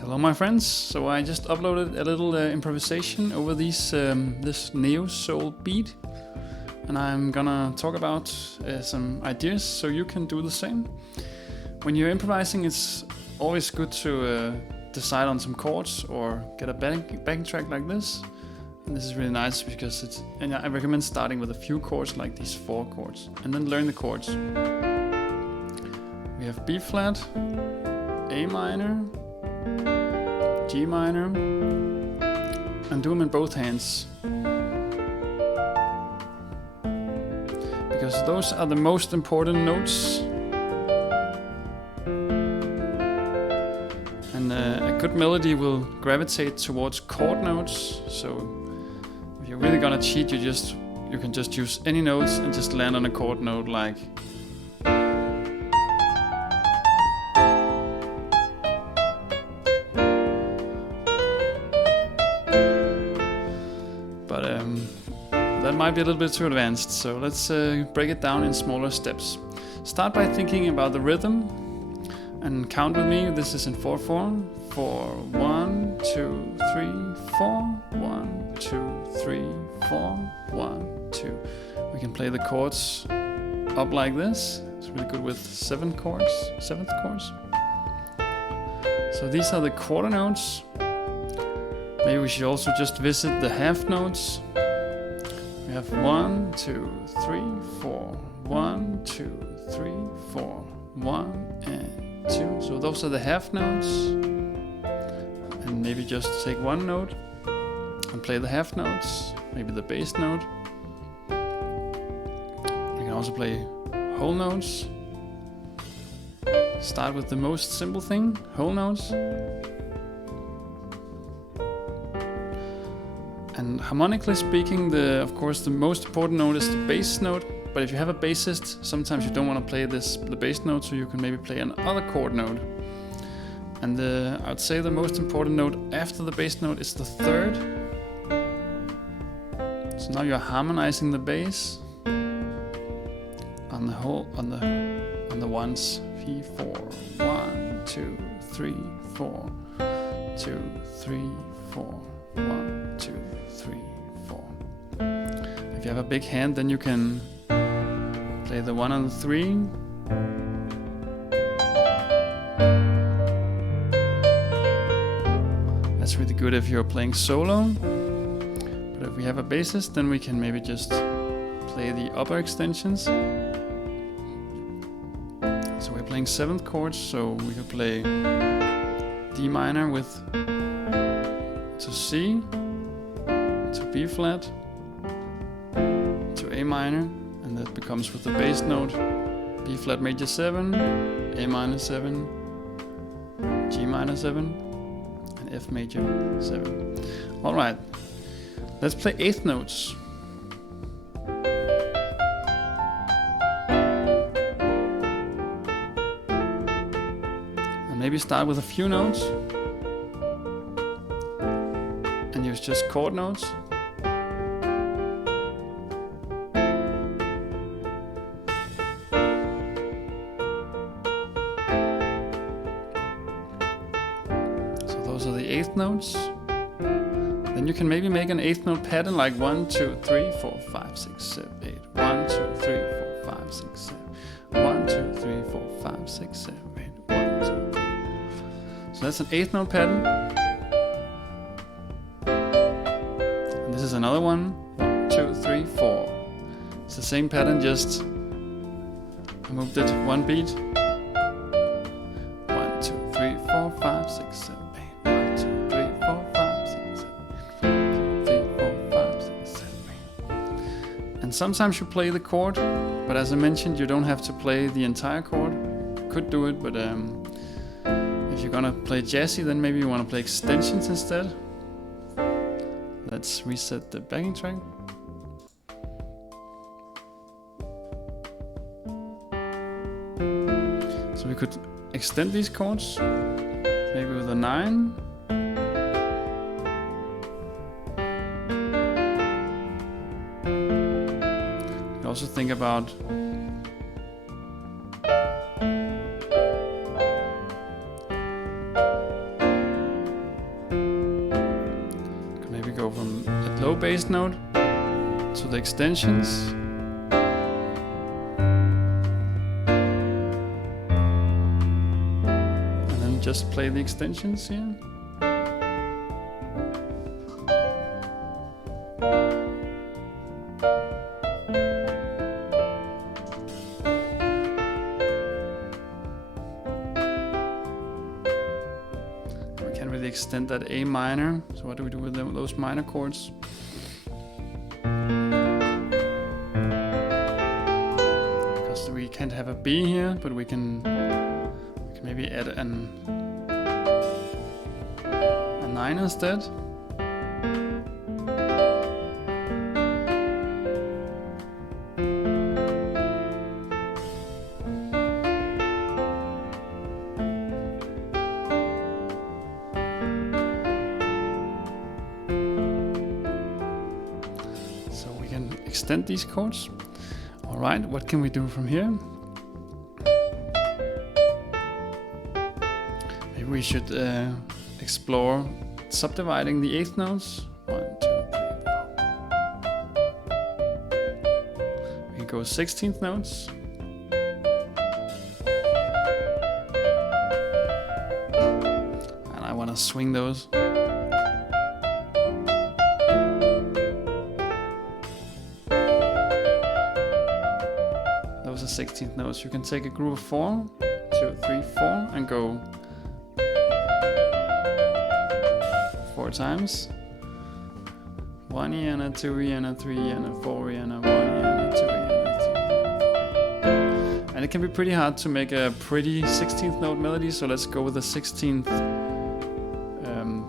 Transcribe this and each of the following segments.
Hello my friends, so I just uploaded a little improvisation over this neo soul beat, and I'm gonna talk about some ideas so you can do the same. When you're improvising, it's always good to decide on some chords or get a backing track like this. And this is really nice because and I recommend starting with a few chords like these 4 chords and then learn the chords. We have B flat, A minor, G minor, and do them in both hands. Because those are the most important notes. And a good melody will gravitate towards chord notes. So if you're really gonna cheat, you can just use any notes and just land on a chord note like. But that might be a little bit too advanced, so let's break it down in smaller steps. Start by thinking about the rhythm and count with me. This is in 4/4. 4, 1, 2, 3, 4. 1, 2, 3, 4. 1, 2. We can play the chords up like this. It's really good with 7th chords. So these are the quarter notes. Maybe we should also just visit the half notes. We have 1, 2, 3, 4. 1, 2, 3, 4. 1 and 2. So those are the half notes. And maybe just take one note and play the half notes. Maybe the bass note. You can also play whole notes. Start with the most simple thing, whole notes. And harmonically speaking, of course, the most important note is the bass note. But if you have a bassist, sometimes you don't want to play the bass note, so you can maybe play another chord note. And I'd say the most important note after the bass note is the 3rd. So now you're harmonizing the bass on the ones. 3, 4. 1, 2, 3, 4. 2, 3, 4. 1, 2, 3, 4. If you have a big hand, then you can play the 1 and the 3. That's really good if you're playing solo. But if we have a bassist, then we can maybe just play the upper extensions. So we're playing 7th chords, so we could play D minor to C, to B flat, to A minor, and that becomes with the bass note B flat major 7, A minor 7, G minor 7, and F major 7. Alright, let's play 8th notes. And maybe start with a few notes. And use just chord notes. So those are the 8th notes. Then you can maybe make an 8th note pattern like 1, 2, 3, 4, 5, 6, 7, 8. 1, 2, 3, 4, 5, 6, 7. 1, 2, 3, 4, 5, 6, 7, 8. 1, 2, 3. So that's an 8th note pattern. This is another one. 1, 2, 3, 4. It's the same pattern, just I moved it one beat. 1, 2, 3, 4, 5, 6, 7, 8. 1, 2, 3, 4, 5, 6, 7, 8. 1, 2, 3, 4, 5, 6, 7, 8. And sometimes you play the chord, but as I mentioned, you don't have to play the entire chord. You could do it, but if you're gonna play jazzy, then maybe you want to play extensions instead. Let's reset the backing track. So we could extend these chords, maybe with a 9. You could also think about go from a low bass note to the extensions. And then just play the extensions here. Extend that A minor. So what do we do with those minor chords? Because we can't have a B here, but we can maybe add a 9 instead. Extend these chords. All right, what can we do from here? Maybe we should explore subdividing the eighth notes. 1, 2, 3, 4. We can go 16th notes. And I want to swing those. Those are 16th notes. You can take a group of 4, 2, 3, 4, and go 4 times. 1 E and a 2 E and a 3 E and a 4 E and a 1 E and a 2 E and a 3 E and a 4. And it can be pretty hard to make a pretty 16th note melody, so let's go with the 16th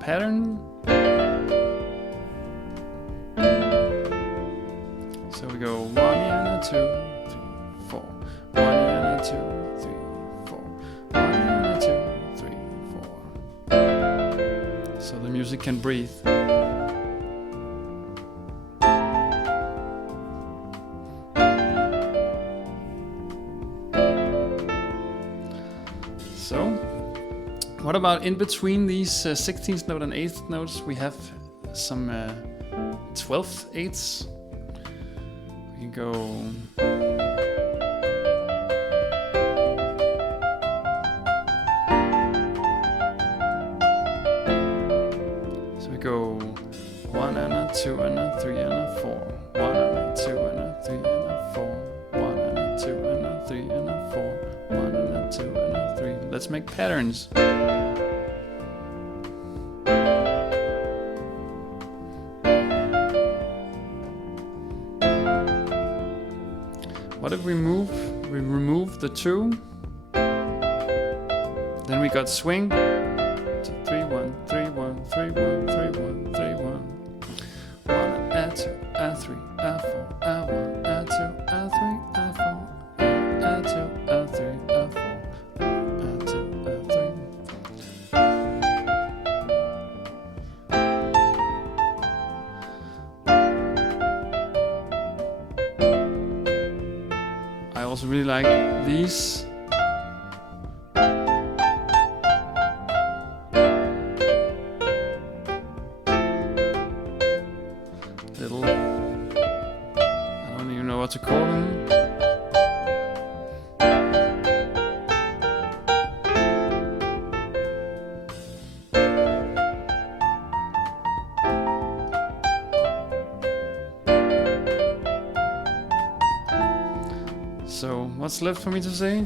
pattern. So we go 1 E and a 2, 3, 4. 1 E and a 2, 3, 4. 1 E and a 2, 3, 4. So the music can breathe. So, what about in between these 16th note and 8th notes? We have some 12th eighths. We can go. So we go 1 and a 2 and a 3 and a 4. 1 and a 2 and a 3 and a 4. 1 and a 2 and a 3 and a 4. 1 and a 2 and a 3. Let's make patterns. What if we remove the 2? Then we got swing. 2, 3, 1, 3, 1, 3, 1, 3, 1, 3, 1. 1, a 2, a 3, a 4, a 1, a 2, a 3, a 4, a 2, a 3, a 4, a 2, a 3. I also really like these. Little, I don't even know what to call them. So, what's left for me to say?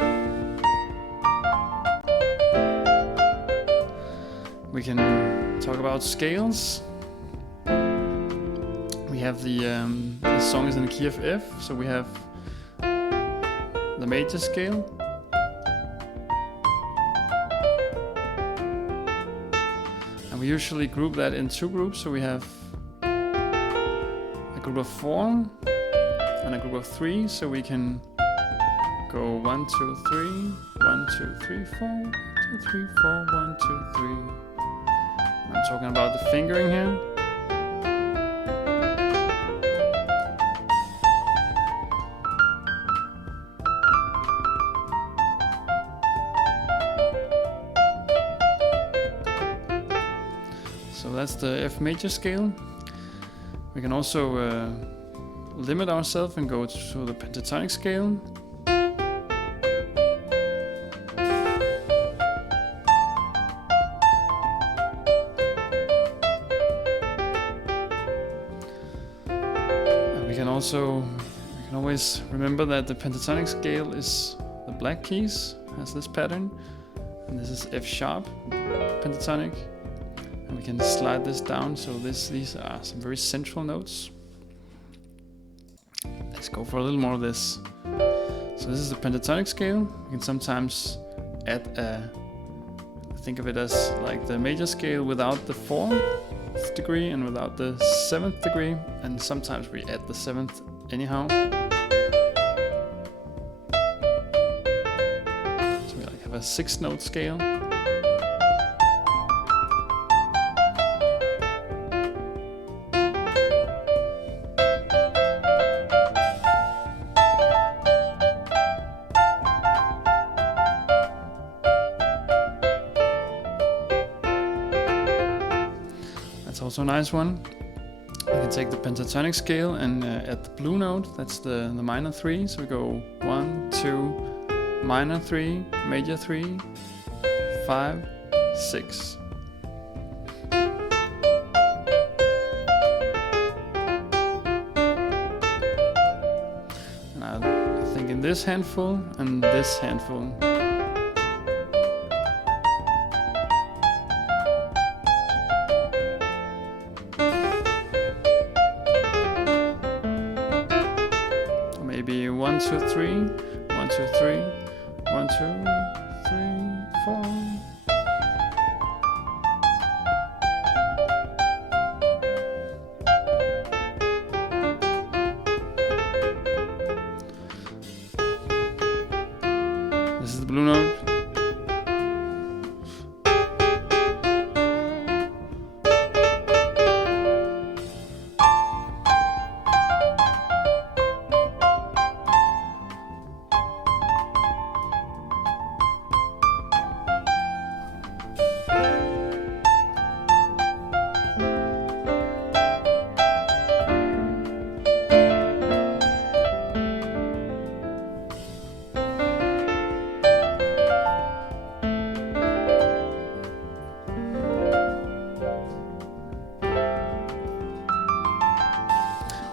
We can talk about scales. We have the song is in the key of F, so we have the major scale. And we usually group that in 2 groups, so we have a group of 4 and a group of 3, so we can go 1, 2, 3, 1, 2, 3, 4, 1, 2, 3, 4, 1, 2, 3. I'm talking about the fingering here. So that's the F major scale. We can also limit ourselves and go to the pentatonic scale. And we can always remember that the pentatonic scale is the black keys, has this pattern, and this is F sharp pentatonic. And we can slide this down, so these are some very central notes. Let's go for a little more of this. So this is the pentatonic scale. You can sometimes add think of it as like the major scale without the 4th degree and without the 7th degree, and sometimes we add the 7th anyhow. So we like have a 6-note scale. That's also a nice one. We can take the pentatonic scale and add the blue note, that's the minor 3. So we go 1, 2, minor 3, major 3, 5, 6. And I think in this handful and this handful. Maybe 1, 2, 3, 1, 2, 3, 1, 2, 3, 4. This is the blue note.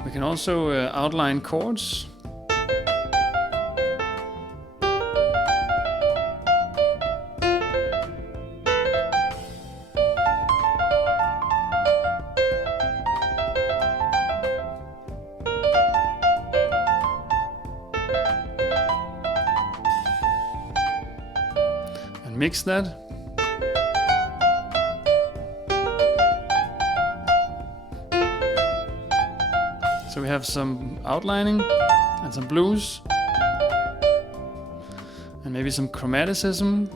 We can also outline chords. And mix that. So we have some outlining and some blues and maybe some chromaticism.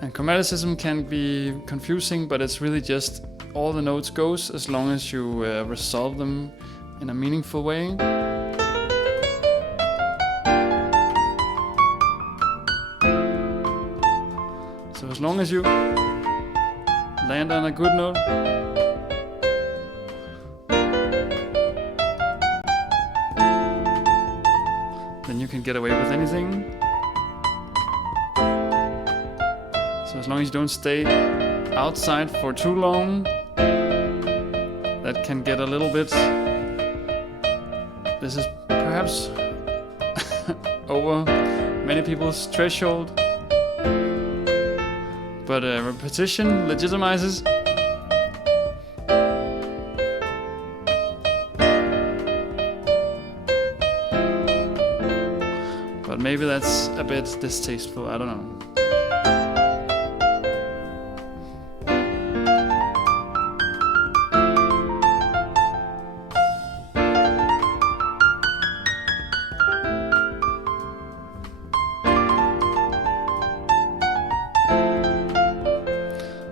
And chromaticism can be confusing, but it's really just all the notes goes as long as you resolve them in a meaningful way. So as long as you land on a good note, then you can get away with anything. So as long as you don't stay outside for too long, that can get a little bit, this is perhaps over many people's threshold. But repetition legitimizes. But maybe that's a bit distasteful, I don't know.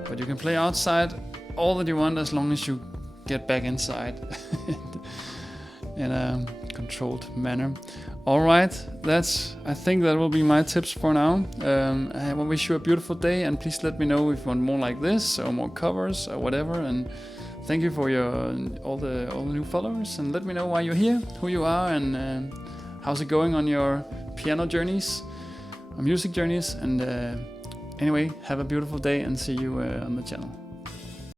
But you can play outside all that you want as long as you get back inside in a controlled manner. All right, I think that will be my tips for now. I wish you a beautiful day, and please let me know if you want more like this or more covers or whatever. And thank you for all the new followers, and let me know why you're here, who you are, and how's it going on your piano journeys, or music journeys. And anyway, have a beautiful day, and see you on the channel.